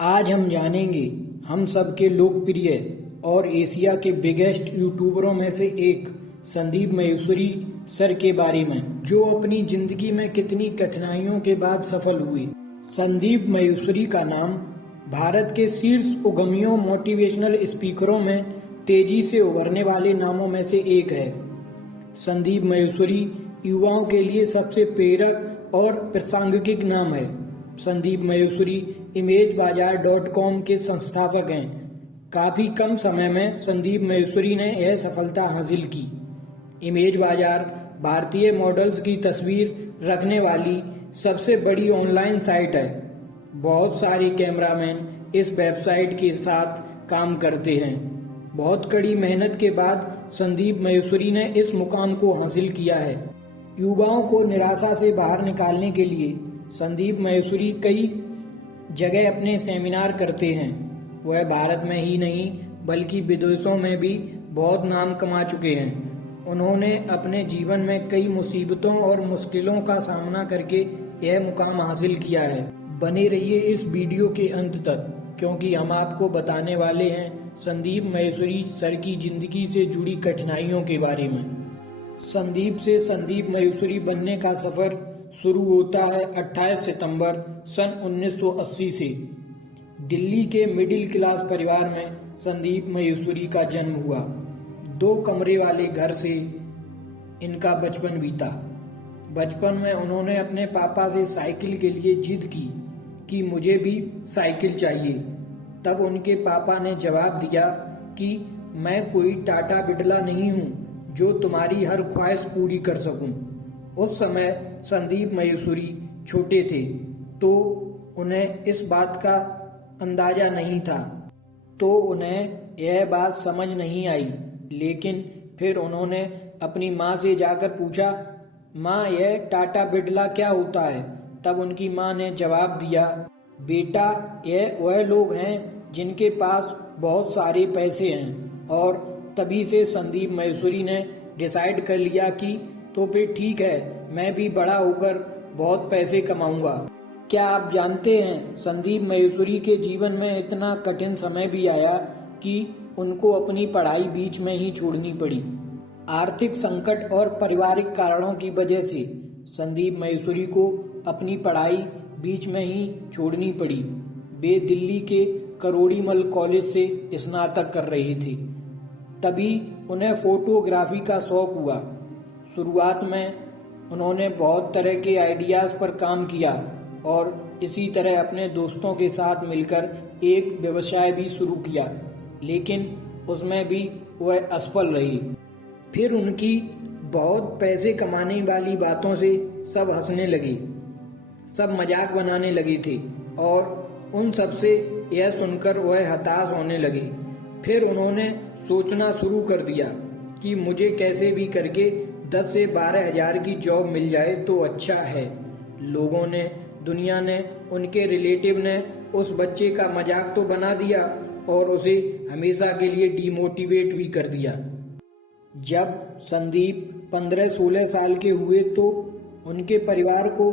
आज हम जानेंगे हम सबके लोकप्रिय और एशिया के बिगेस्ट यूट्यूबरों में से एक संदीप माहेश्वरी सर के बारे में, जो अपनी जिंदगी में कितनी कठिनाइयों के बाद सफल हुए। संदीप माहेश्वरी का नाम भारत के शीर्ष उद्यमियों मोटिवेशनल स्पीकरों में तेजी से उभरने वाले नामों में से एक है। संदीप माहेश्वरी युवाओं के लिए सबसे प्रेरक और प्रासंगिक नाम है। संदीप माहेश्वरी imagebazaar.com के संस्थापक हैं। काफी कम समय में संदीप माहेश्वरी ने यह सफलता हासिल की। इमेज बाजार भारतीय मॉडल्स की तस्वीर रखने वाली सबसे बड़ी ऑनलाइन साइट है। बहुत सारे कैमरामैन इस वेबसाइट के साथ काम करते हैं। बहुत कड़ी मेहनत के बाद संदीप माहेश्वरी ने इस मुकाम को हासिल किया है। युवाओं को निराशा से बाहर निकालने के लिए संदीप माहेश्वरी कई जगह अपने सेमिनार करते हैं। वह भारत में ही नहीं बल्कि विदेशों में भी बहुत नाम कमा चुके हैं। उन्होंने अपने जीवन में कई मुसीबतों और मुश्किलों का सामना करके यह मुकाम हासिल किया है। बने रहिए इस वीडियो के अंत तक, क्योंकि हम आपको बताने वाले हैं संदीप माहेश्वरी सर की जिंदगी से जुड़ी कठिनाइयों के बारे में। संदीप से संदीप माहेश्वरी बनने का सफर शुरू होता है 28 सितंबर सन 1980 से। दिल्ली के मिडिल क्लास परिवार में संदीप माहेश्वरी का जन्म हुआ। 2 कमरे वाले घर से इनका बचपन बीता। बचपन में उन्होंने अपने पापा से साइकिल के लिए जिद की कि मुझे भी साइकिल चाहिए। तब उनके पापा ने जवाब दिया कि मैं कोई टाटा बिड़ला नहीं हूँ जो तुम्हारी हर ख्वाहिश पूरी कर सकूं। उस समय संदीप माहेश्वरी छोटे थे तो उन्हें इस बात का अंदाजा नहीं था, तो उन्हें यह बात समझ नहीं आई। लेकिन फिर उन्होंने अपनी माँ से जाकर पूछा, माँ यह टाटा बिड़ला क्या होता है? तब उनकी माँ ने जवाब दिया, बेटा यह वह लोग हैं जिनके पास बहुत सारे पैसे हैं। और तभी से संदीप माहेश्वरी ने डिसाइड कर लिया कि तो फिर ठीक है, मैं भी बड़ा होकर बहुत पैसे कमाऊंगा। क्या आप जानते हैं संदीप माहेश्वरी के जीवन में इतना कठिन समय भी आया कि उनको अपनी पढ़ाई बीच में ही छोड़नी पड़ी। आर्थिक संकट और पारिवारिक कारणों की वजह से संदीप माहेश्वरी को अपनी पढ़ाई बीच में ही छोड़नी पड़ी। वे दिल्ली के करोड़ीमल कॉलेज से स्नातक कर रहे थे। तभी उन्हें फोटोग्राफी का शौक हुआ। शुरुआत में उन्होंने बहुत तरह के आइडियाज पर काम किया और इसी तरह अपने दोस्तों के साथ मिलकर एक व्यवसाय भी शुरू किया, लेकिन उसमें भी वह असफल रही। फिर उनकी बहुत पैसे कमाने वाली बातों से सब हंसने लगे, सब मजाक बनाने लगे थे और उन सब से यह सुनकर वह हताश होने लगे। फिर उन्होंने सोचना शुरू कर दिया कि मुझे कैसे भी करके 10 से 12 हजार की जॉब मिल जाए तो अच्छा है। लोगों ने, दुनिया ने, उनके रिलेटिव ने उस बच्चे का मजाक तो बना दिया और उसे हमेशा के लिए डिमोटिवेट भी कर दिया। जब संदीप 15-16 साल के हुए तो उनके परिवार को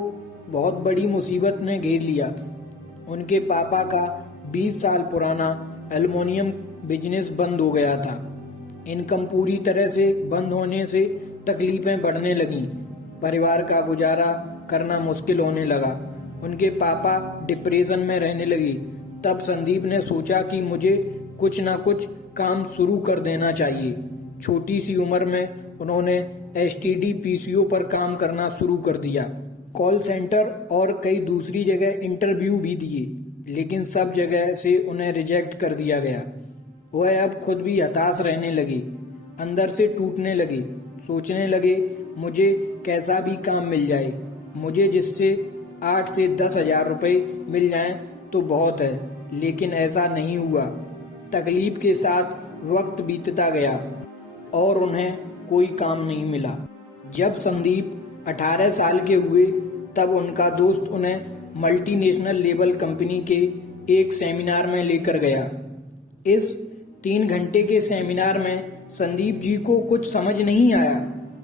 बहुत बड़ी मुसीबत ने घेर लिया। उनके पापा का 20 साल पुराना एल्युमिनियम बिजनेस बंद हो गया था। इनकम पूरी तरह से बंद होने से तकलीफें बढ़ने लगीं। परिवार का गुजारा करना मुश्किल होने लगा। उनके पापा डिप्रेशन में रहने लगे। तब संदीप ने सोचा कि मुझे कुछ ना कुछ काम शुरू कर देना चाहिए। छोटी सी उम्र में उन्होंने STD PCO पर काम करना शुरू कर दिया। कॉल सेंटर और कई दूसरी जगह इंटरव्यू भी दिए, लेकिन सब जगह से उन्हें रिजेक्ट कर दिया गया। वह अब खुद भी हताश रहने लगे, अंदर से टूटने लगे। सोचने लगे मुझे कैसा भी काम मिल जाए, मुझे जिससे 8 से 10 हजार रुपये मिल जाएं तो बहुत है। लेकिन ऐसा नहीं हुआ। तकलीफ के साथ वक्त बीतता गया और उन्हें कोई काम नहीं मिला। जब संदीप 18 साल के हुए तब उनका दोस्त उन्हें मल्टीनेशनल लेबल कंपनी के एक सेमिनार में लेकर गया। इस 3 घंटे के सेमिनार में संदीप जी को कुछ समझ नहीं आया,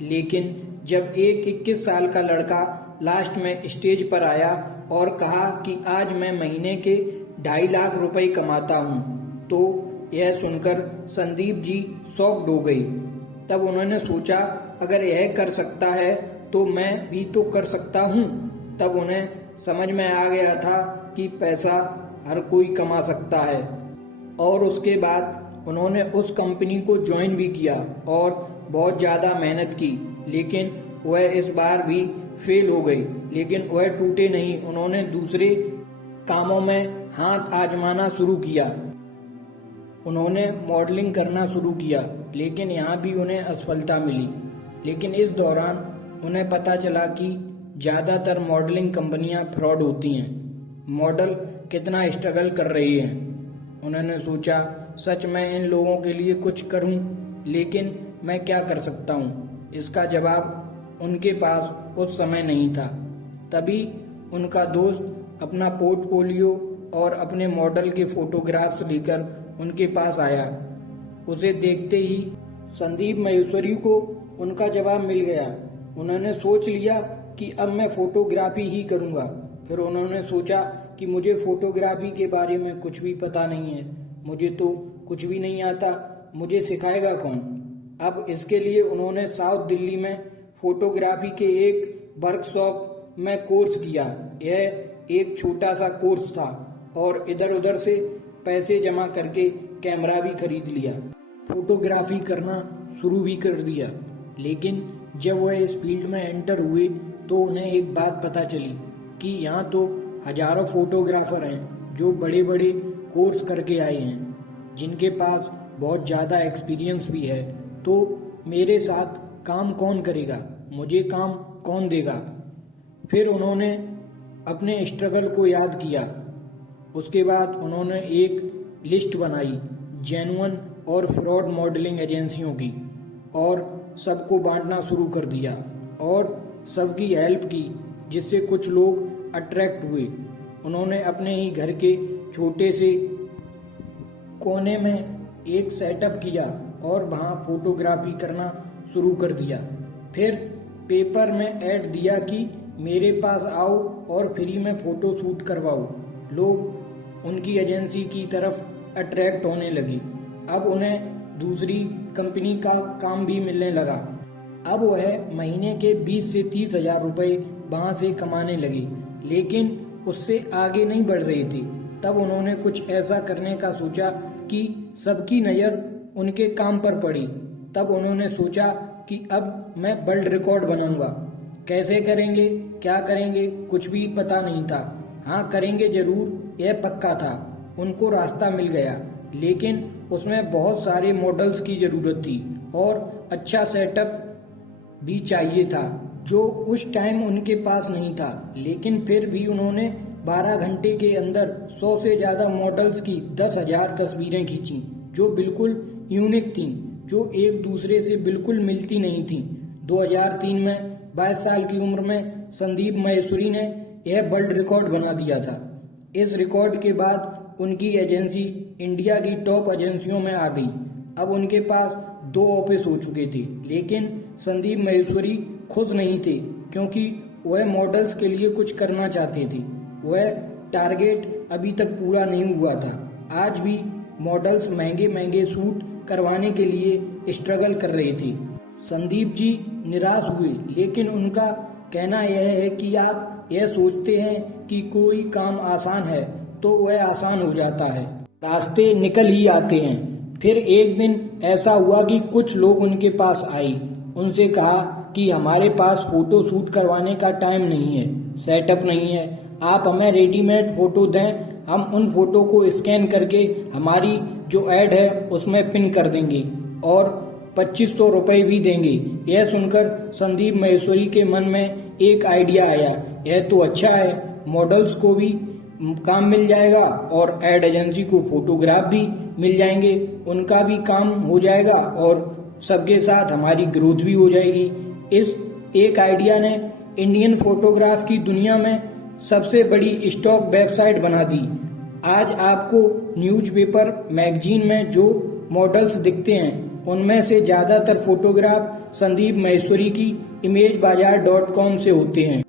लेकिन जब एक 21 साल का लड़का लास्ट में स्टेज पर आया और कहा कि आज मैं महीने के 2.5 लाख रुपए कमाता हूँ। तो यह सुनकर संदीप जी शॉक्ड हो गई। तब उन्होंने सोचा अगर यह कर सकता है तो मैं भी तो कर सकता हूँ। तब उन्हें समझ में आ गया था कि पैसा हर कोई कमा सकता है। और उसके बाद उन्होंने उस कंपनी को ज्वाइन भी किया और बहुत ज़्यादा मेहनत की, लेकिन वह इस बार भी फेल हो गई। लेकिन वह टूटे नहीं, उन्होंने दूसरे कामों में हाथ आजमाना शुरू किया। उन्होंने मॉडलिंग करना शुरू किया, लेकिन यहाँ भी उन्हें असफलता मिली। लेकिन इस दौरान उन्हें पता चला कि ज़्यादातर मॉडलिंग कंपनियाँ फ्रॉड होती हैं। मॉडल कितना स्ट्रगल कर रही हैं। उन्होंने सोचा सच मैं इन लोगों के लिए कुछ करूं, लेकिन मैं क्या कर सकता हूं? इसका जवाब उनके पास उस समय नहीं था। तभी उनका दोस्त अपना पोर्टफोलियो और अपने मॉडल के फोटोग्राफ्स लेकर उनके पास आया। उसे देखते ही संदीप माहेश्वरी को उनका जवाब मिल गया। उन्होंने सोच लिया कि अब मैं फोटोग्राफी ही करूंगा। फिर उन्होंने सोचा कि मुझे फोटोग्राफी के बारे में कुछ भी पता नहीं है, मुझे तो कुछ भी नहीं आता, मुझे सिखाएगा कौन? अब इसके लिए उन्होंने साउथ दिल्ली में फोटोग्राफी के एक वर्कशॉप में कोर्स किया। यह एक छोटा सा कोर्स था और इधर उधर से पैसे जमा करके कैमरा भी खरीद लिया, फोटोग्राफी करना शुरू भी कर दिया। लेकिन जब वह इस फील्ड में एंटर हुए तो उन्हें एक बात पता चली कि यहाँ तो हजारों फोटोग्राफर हैं जो बड़े बड़े कोर्स करके आए हैं, जिनके पास बहुत ज़्यादा एक्सपीरियंस भी है। तो मेरे साथ काम कौन करेगा, मुझे काम कौन देगा? फिर उन्होंने अपने स्ट्रगल को याद किया। उसके बाद उन्होंने एक लिस्ट बनाई जेन्युइन और फ्रॉड मॉडलिंग एजेंसियों की और सबको बांटना शुरू कर दिया और सबकी हेल्प की, जिससे कुछ लोग अट्रैक्ट हुए। उन्होंने अपने ही घर के छोटे से कोने में एक सेटअप किया और वहाँ फोटोग्राफी करना शुरू कर दिया। फिर पेपर में ऐड दिया कि मेरे पास आओ और फ्री में फ़ोटो शूट करवाओ। लोग उनकी एजेंसी की तरफ अट्रैक्ट होने लगे। अब उन्हें दूसरी कंपनी का काम भी मिलने लगा। अब वह महीने के 20 से 30 हजार रुपये वहाँ से कमाने लगे, लेकिन उससे आगे नहीं बढ़ रहे थे। तब उन्होंने कुछ ऐसा करने का सोचा कि सबकी नज़र उनके काम पर पड़ी। तब उन्होंने सोचा कि अब मैं वर्ल्ड रिकॉर्ड बनाऊंगा। कैसे करेंगे, क्या करेंगे, कुछ भी पता नहीं था। हाँ, करेंगे जरूर, यह पक्का था। उनको रास्ता मिल गया, लेकिन उसमें बहुत सारे मॉडल्स की ज़रूरत थी और अच्छा सेटअप भी चाहिए था, जो उस टाइम उनके पास नहीं था। लेकिन फिर भी उन्होंने 12 घंटे के अंदर 100 से ज़्यादा मॉडल्स की 10,000 तस्वीरें खींची, जो बिल्कुल यूनिक थीं, जो एक दूसरे से बिल्कुल मिलती नहीं थीं। 2003 में 22 साल की उम्र में संदीप माहेश्वरी ने यह वर्ल्ड रिकॉर्ड बना दिया था। इस रिकॉर्ड के बाद उनकी एजेंसी इंडिया की टॉप एजेंसियों में आ गई। अब उनके पास 2 ऑफिस हो चुके थे, लेकिन संदीप माहेश्वरी खुश नहीं थे, क्योंकि वह मॉडल्स के लिए कुछ करना चाहते थे। वह टारगेट अभी तक पूरा नहीं हुआ था। आज भी मॉडल्स महंगे महंगे शूट करवाने के लिए स्ट्रगल कर रहे थे। संदीप जी निराश हुए, लेकिन उनका कहना यह है कि आप यह सोचते हैं कि कोई काम आसान है तो वह आसान हो जाता है, रास्ते निकल ही आते हैं। फिर एक दिन ऐसा हुआ कि कुछ लोग उनके पास आए। उनसे कहा कि हमारे पास फोटो शूट करवाने का टाइम नहीं है, सेटअप नहीं है, आप हमें रेडीमेड फोटो दें, हम उन फोटो को स्कैन करके हमारी जो ऐड है उसमें पिन कर देंगे और 2500 रुपये भी देंगे। यह सुनकर संदीप माहेश्वरी के मन में एक आइडिया आया, यह तो अच्छा है, मॉडल्स को भी काम मिल जाएगा और एड एजेंसी को फोटोग्राफ भी मिल जाएंगे, उनका भी काम हो जाएगा और सबके साथ हमारी ग्रोथ भी हो जाएगी। इस एक आइडिया ने इंडियन फोटोग्राफ की दुनिया में सबसे बड़ी स्टॉक वेबसाइट बना दी। आज आपको न्यूज़पेपर, मैगजीन में जो मॉडल्स दिखते हैं उनमें से ज़्यादातर फोटोग्राफ संदीप माहेश्वरी की imagebazaar.com से होते हैं।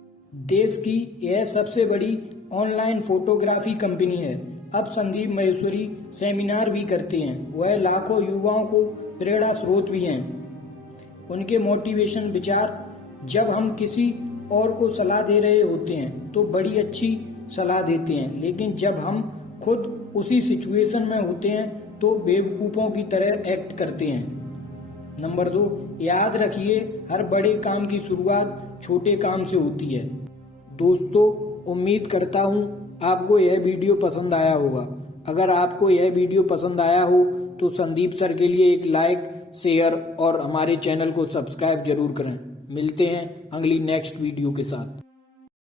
देश की यह सबसे बड़ी ऑनलाइन फोटोग्राफी कंपनी है। अब संदीप माहेश्वरी सेमिनार भी करते हैं। वह लाखों युवाओं को प्रेरणा स्रोत भी हैं। उनके मोटिवेशन विचार, जब हम किसी और को सलाह दे रहे होते हैं तो बड़ी अच्छी सलाह देते हैं, लेकिन जब हम खुद उसी सिचुएशन में होते हैं तो बेवकूफ़ों की तरह एक्ट करते हैं। नंबर 2, याद रखिए हर बड़े काम की शुरुआत छोटे काम से होती है। दोस्तों, उम्मीद करता हूँ आपको यह वीडियो पसंद आया होगा। अगर आपको यह वीडियो पसंद आया हो तो संदीप सर के लिए एक लाइक, शेयर और हमारे चैनल को सब्सक्राइब जरूर करें। मिलते हैं अगली नेक्स्ट वीडियो के साथ।